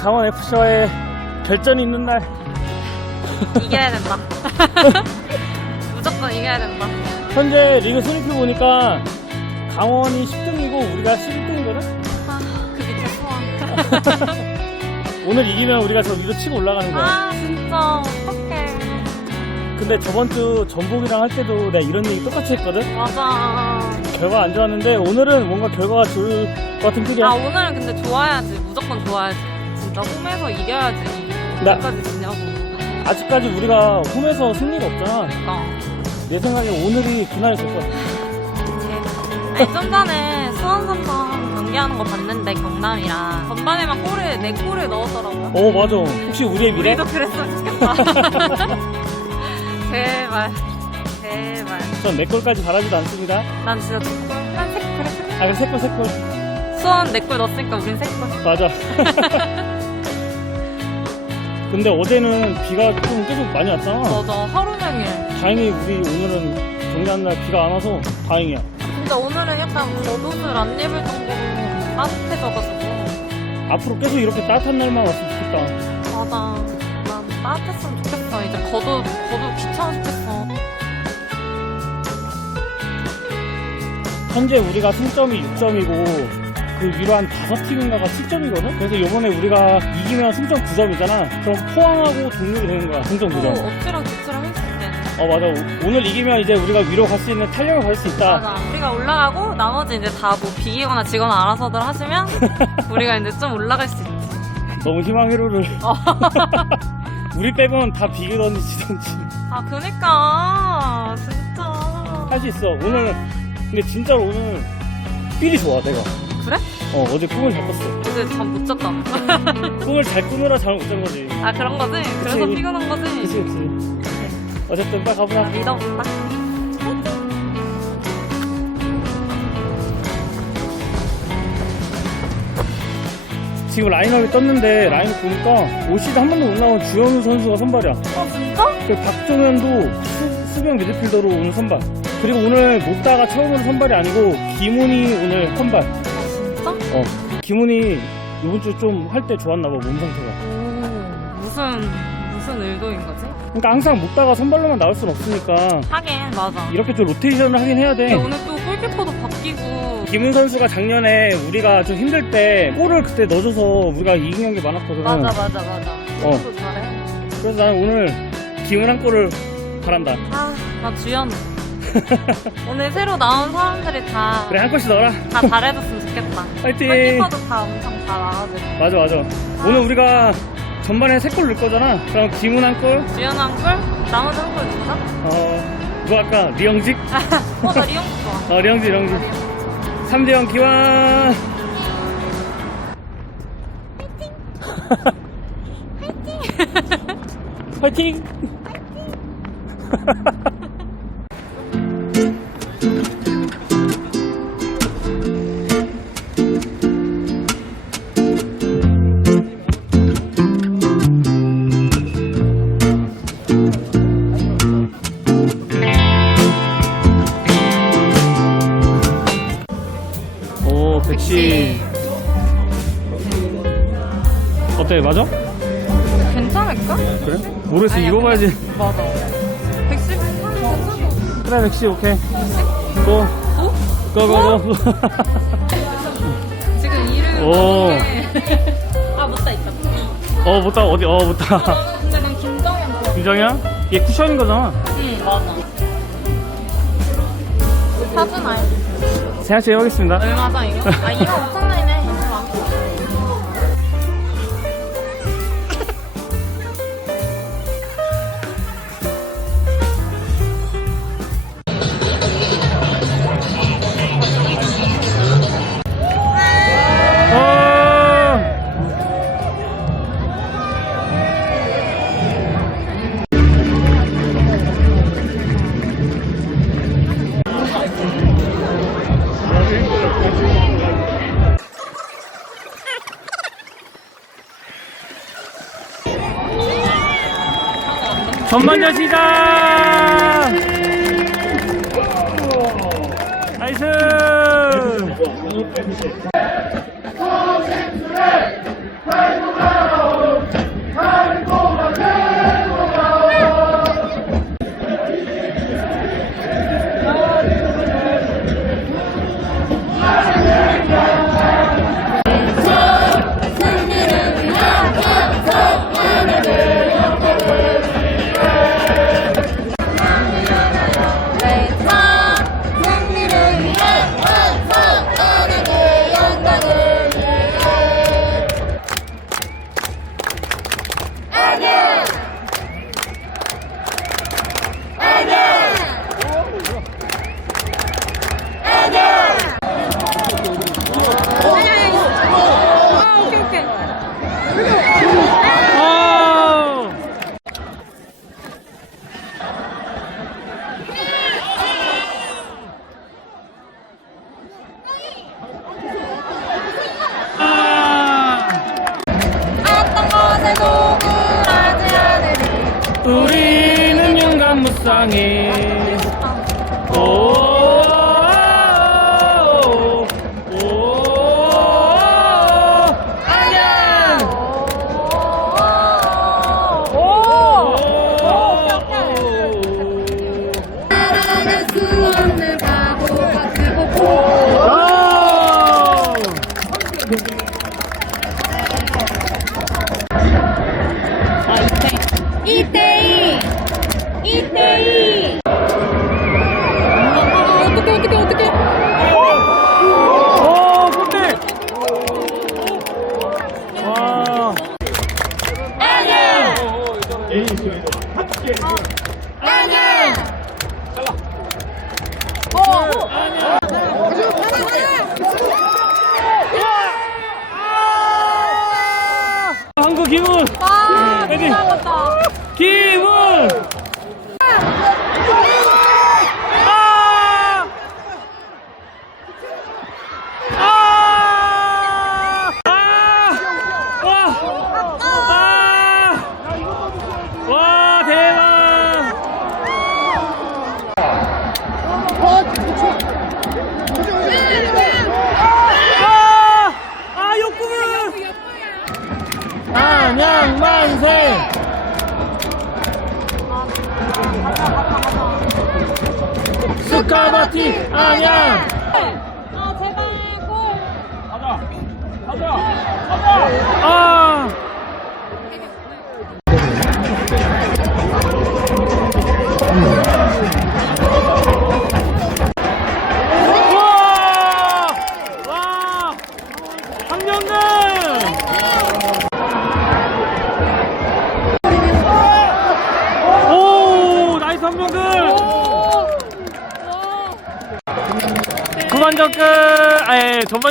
강원 FC와의 결전이 있는 날 이겨야 된다. 무조건 이겨야 된다. 현재 리그 순위표 보니까 강원이 10등이고 우리가 11등이거든 아, 그 밑에 소원. 오늘 이기면 우리가 저 위로 치고 올라가는 거야 아, 진짜 어떡해. 근데 저번 주 전복이랑 할 때도 내가 이런 얘기 똑같이 했거든 맞아. 결과 안 좋았는데 오늘은 뭔가 결과가 좋을 것 같은 필이야 아, 오늘은 근데 좋아야지. 무조건 좋아야지. 진짜 홈에서 이겨야지. 나- 끝까지 지냐고. 아직까지 우리가 홈에서 승리가 없잖아 그니까. 내 생각에 오늘이 그날이 될 거야 아니, 좀 전에 수원 삼성 경기하는 거 봤는데, 경남이랑. 전반에만 골을, 내 골을 넣었더라고요. 어 맞아 혹시 우리의 미래? 우리도 그랬으면 좋겠다. 제발. 제발. 전내 골까지 바라지도 않습니다 난 진짜. 한세 골. 아 그럼 세골 세골 수원 내골 넣었으니까 우린 세 골. 맞아 근데 어제는 비가 좀 계속 많이 왔잖아 맞아. 하루 종일. 다행히 우리 오늘은 정리하는 날 비가 안 와서 다행이야 근데 오늘은 약간 겉옷을 안 입을 정도로 따뜻해져가지고. 앞으로 계속 이렇게 따뜻한 날만 왔으면 좋겠다 맞아. 난 따뜻했으면 좋겠어. 이제 겉옷, 겉옷 귀찮아 죽겠어. 현재 우리가 승점이 6점이고 그 위로 한 5팀인가가 7점이거든? 그래서 이번에 우리가 이기면 승점 9점이잖아 그럼 포항하고 동률이 되는 거야 승점 또 9점 억지로 뒤치랑 할 수 있겠네. 어 맞아 오- 오늘 이기면 이제 우리가 위로 갈 수 있는 탄력을 가질 수 있다 맞아. 우리가 올라가고 나머지 이제 다 뭐 비기거나 지거나 알아서들 하시면 우리가 이제 좀 올라갈 수 있지. 너무 희망 회로를 어. 우리 빼고는 다 비기던지 지던지 아, 그니까. 진짜. 할 수 있어 오늘 근데 진짜로 오늘 삘이 좋아 내가 그래? 어 어제 꿈을 잘 꿨어 어제 잠못 잤잖아. 꿈을 잘 꾸느라 잠을 못잔 거지 아, 그런 거지? 그래서 그치. 피곤한 거지? 그치 그치 어쨌든 빨리 가보자 믿어 본다. 지금 라인업이 떴는데 라인업 보니까 올 시즌 한 번도 못 나온 주현우 선수가 선발이야 어, 진짜? 그 박종현도 수, 수비형 미드필더로 오늘 선발 그리고 오늘 못다가 처음으로 선발이 아니고 김훈이 오늘 선발? 어 김훈이 이번 주 좀 할 때 좋았나 봐 몸 상태가 오, 무슨, 무슨 의도인 거지? 그러니까 항상 못다가 선발로만 나올 순 없으니까 하긴, 맞아. 이렇게 좀 로테이션을 하긴 해야 돼 근데 오늘 또 골키퍼도 바뀌고. 김훈 선수가 작년에 우리가 좀 힘들 때 골을 그때 넣어줘서 우리가 이긴 경기 많았거든 맞아, 맞아, 맞아. 어. 골도 잘해. 그래서 나는 오늘 김훈 한 골을 바란다 아, 나 주연우. 오늘 새로 나온 사람들이 다, 그래 한 골씩 넣어라. 다 잘해줬으면 좋겠다. 파이팅! 골키퍼도 다 엄청 잘 나가지고. 맞아 맞아. 오늘 우리가 전반에 세 골 넣을 거잖아. 그럼 김훈 한골? 주연우 한 골? 나머지 한골 누구다? 어 누가 아까? 리영직? 어, 나 리영 좋아. 어 리영직 리영직. 3대0 기환 파이팅! 오 괜찮아. 그래 백시 오케이 고 어? 고고고 지금 이름 오. 아 못다 있다 어 못다 어디 어 못다 근데 난 김정현 거 김정이야? 얘 쿠션인 거잖아 응 맞아 사주나요? 생각 좀 해보겠습니다 얼마다 이거? 아 2만 5천 원이 전반전 시작! 나이스! 아, 애기. 진짜 아깝다. 기분! 아! 아! 아! 와! 아! 와, 대박! 아! 아, 욕구는! 안녕 만세! 스카바티 안녕! 아, 제발, 골. 아!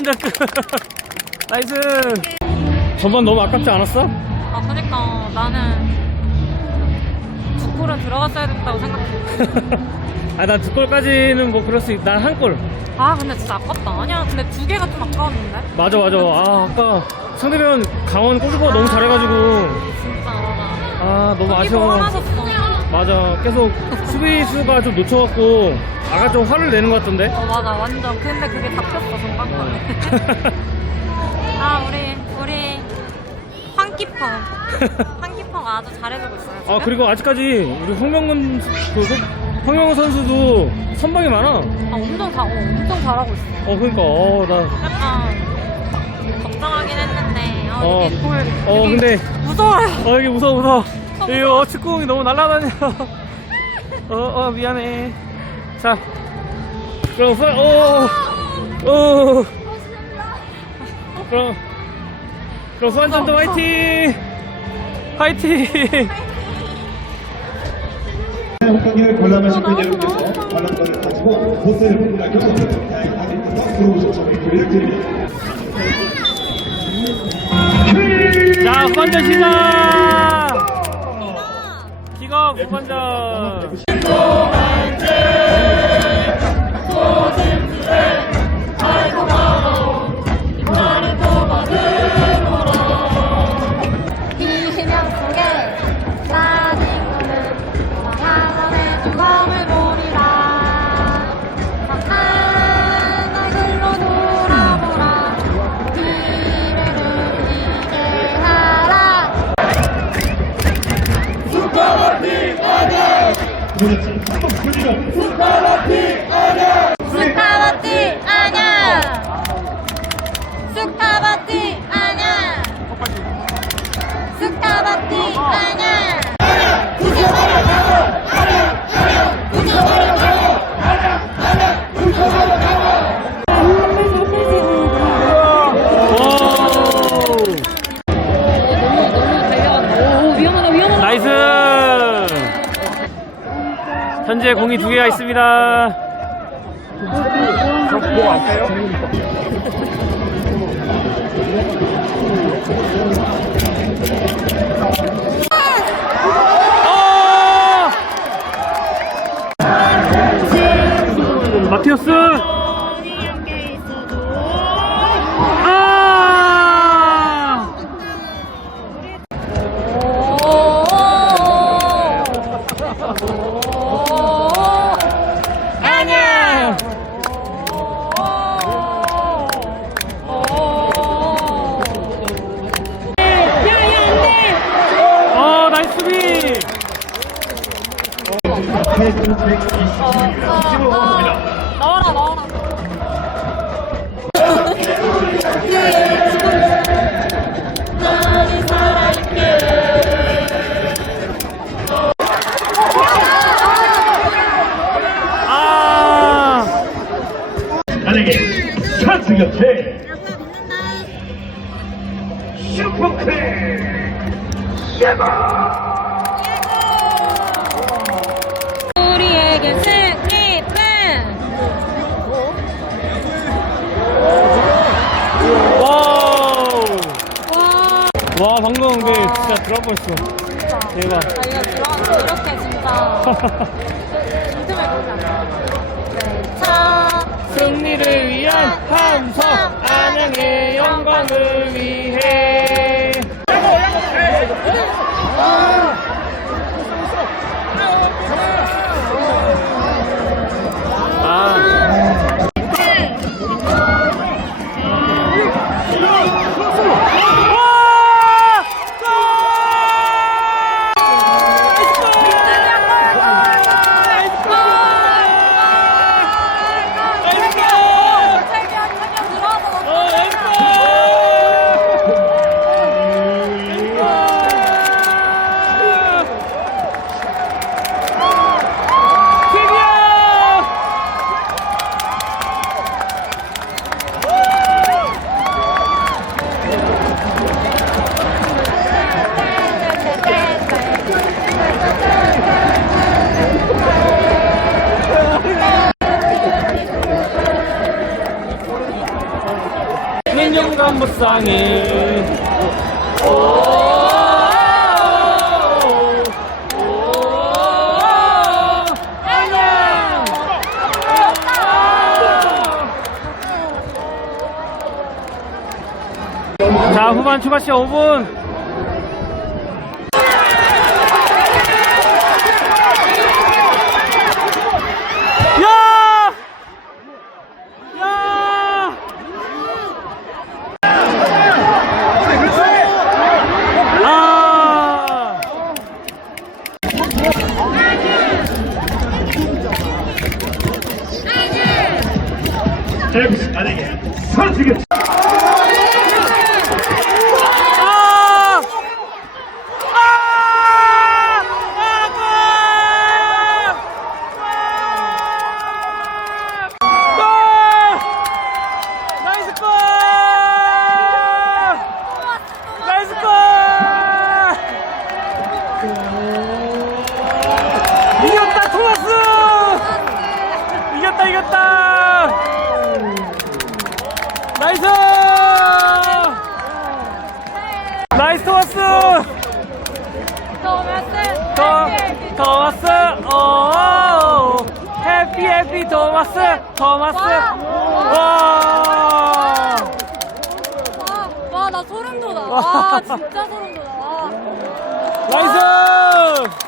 전반전 끝! 나이스! 전반 너무 아깝지 않았어? 아, 그니까 나는 두 골은 들어갔어야 된다고 생각해. 아, 난 두 골까지는 뭐 그럴 수 있, 난한 골. 아, 근데 진짜 아깝다. 아니야, 근데 두 개가 좀 아까웠는데? 맞아, 맞아. 아, 아까 상대편 강원 골키퍼가 너무 잘해가지고. 진짜. 아, 너무 아쉬워. 화나셨어. 맞아. 계속 수비수가 좀 놓쳐갖고, 아가 좀 화를 내는 것 같던데? 어, 맞아, 완전. 근데 그게 잡혔어, 전방권에. 아, 우리, 우리, 황키퍼. 황키퍼가 아주 잘해주고 있어요. 지금? 아, 그리고 아직까지 우리 황명근, 그, 그, 황명근 선수도 선방이 많아. 아, 엄청, 잘, 어, 엄청 잘하고 있어. 어, 그러니까, 어, 나. 약간, 걱정하긴 했는데, 어, 어. 이게 골. 어, 여기 근데, 무서워요. 어, 여기 무서워, 무서워. 이거 축구공이 너무 날아다녀. 어, 어, 미안해. 자, 그럼, 후, 오, 오. 그럼, 그럼 후반전도 화이팅! 화이팅! 호떡이를 관람하실 분 여러분께서 관람권을 가지고 보스를 분들께서 다양하게 들어오셔서 메이크를 드립니다. 자, 후반전 시작! 킥업, 후반전. 뭐, 참, 큰일 났어. 공이 두 개가 있습니다. 아! 마티오스! 나와 와우! 와 와, 방금 근데 진짜 들어갈 뻔했어. 대박. 아 이거 들어가서 이렇게 진짜 빈틈을 보자 자 승리를 위한 함성, 안양의 영광을 위해. 아. 와! 최면 최면 들어와서 어, 무쌍해 자 후반 추가 시간 5분 야! 야! 아! 자, 만약에 찬스 곁에 아! 아! 아! 골! 골! 나이스 골! 나이스 골! 이겼다 토마스! 이겼다 이겼다! 나이스! 나이스 토마스! 토마스 더, 토마스, 오, 해피, 해피, 토마스, 토마스, 와, 와 나 소름 돋아 와 진짜 소름 돋아 와. 나이스!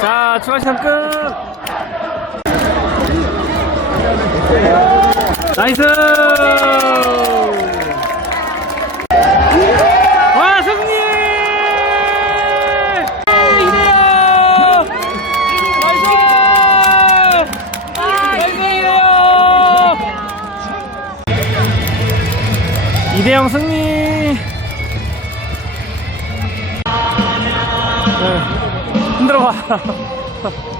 자, 추가 시간 끝! 나이스! 와, 승리! 이대요! 나이스! 나이스! 이대영 승리! 네, 흔들어봐.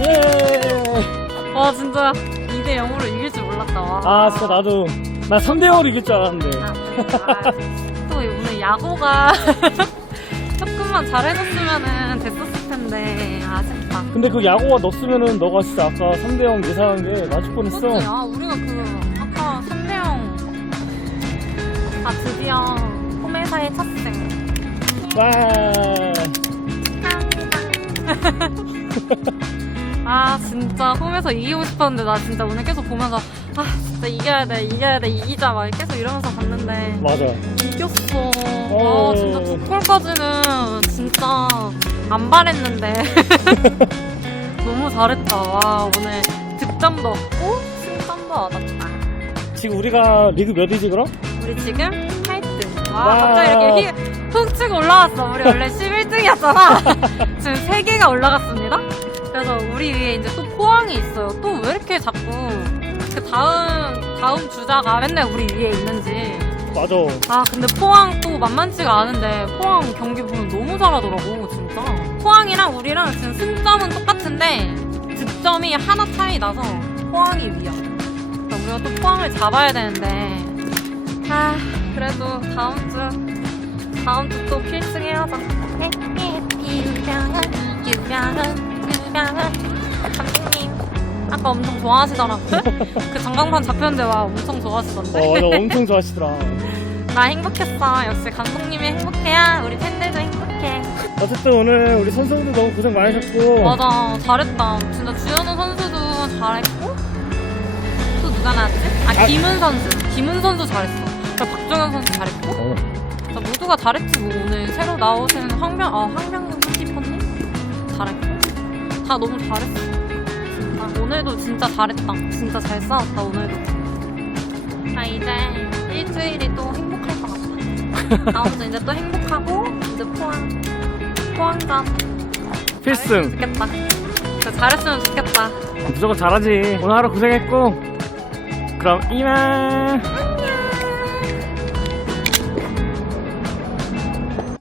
예! 와 진짜 2대 0으로 이길 줄 몰랐다. 와. 아, 진짜 나도, 나 3대 0으로 이길 줄 알았는데. 아, 아, 또 오늘 야구가 조금만 잘해줬으면 됐었을 텐데 아쉽다. 근데 그 야구가 넣었으면은 너가 진짜 아까 3대 0 예상한 게 맞을 뻔했어. 그렇지. 아 우리가 그 아까 3대 0. 아 드디어 홈에서의 첫 승. 와. 아 진짜 홈에서 이기고 싶었는데 나 진짜 오늘 계속 보면서 아 진짜 이겨야 돼 이겨야 돼 이기자 막 계속 이러면서 봤는데 맞아. 이겼어. 어. 와 진짜 두 골까지는 진짜 안 바랬는데 너무 잘했다. 와 오늘 득점도 얻고 승점도 얻었다. 지금 우리가 리그 몇이지, 그럼? 우리 지금 8등. 와, 와. 갑자기 이렇게 휘- 훅 치고 올라왔어. 우리 원래 11등이었잖아. 지금 3개가 올라갔습니다. 그래서 우리 위에 이제 또 포항이 있어요. 또 왜 이렇게 자꾸 그 다음, 다음 주자가 맨날 우리 위에 있는지. 맞아. 아, 근데 포항 또 만만치가 않은데 포항 경기 보면 너무 잘하더라고, 진짜. 포항이랑 우리랑 지금 승점은 똑같은데 득점이 하나 차이 나서 포항이 위야. 그러니까 우리가 또 포항을 잡아야 되는데 아, 그래도 다음 주 다음 주 또 필승해야죠. 유명한 유명한 유명한 감독님 아까 엄청 좋아하시더라고요. 그 전광판 잡혔는데 와 엄청 좋아하시던데. 어, 나 엄청 좋아하시더라. 나 행복했어. 역시 감독님이 행복해야 우리 팬들도 행복해. 어쨌든 오늘 우리 선수들 너무 고생 많으셨고. 맞아, 잘했다. 진짜 주현우 선수도 잘했고 또 누가 나왔지? 아 아. 김은 선수. 김은 선수 잘했어. 그리고 박정현 선수 잘했고. 어. 진짜 모두가 잘했지 뭐 오늘 새로 나오시는 황병 아 황병윤 골키퍼님 잘했고 다 너무 잘했어. 진짜 오늘도 진짜 잘했다. 진짜 잘 싸웠다 오늘도. 아 이제 일주일이 또 행복할 것 같다. 다음 주 이제 또 행복하고 이제 포항 포항전 필승. 좋겠다. 진짜 잘했으면 좋겠다. 무조건 잘하지. 오늘 하루 고생했고. 그럼 이만.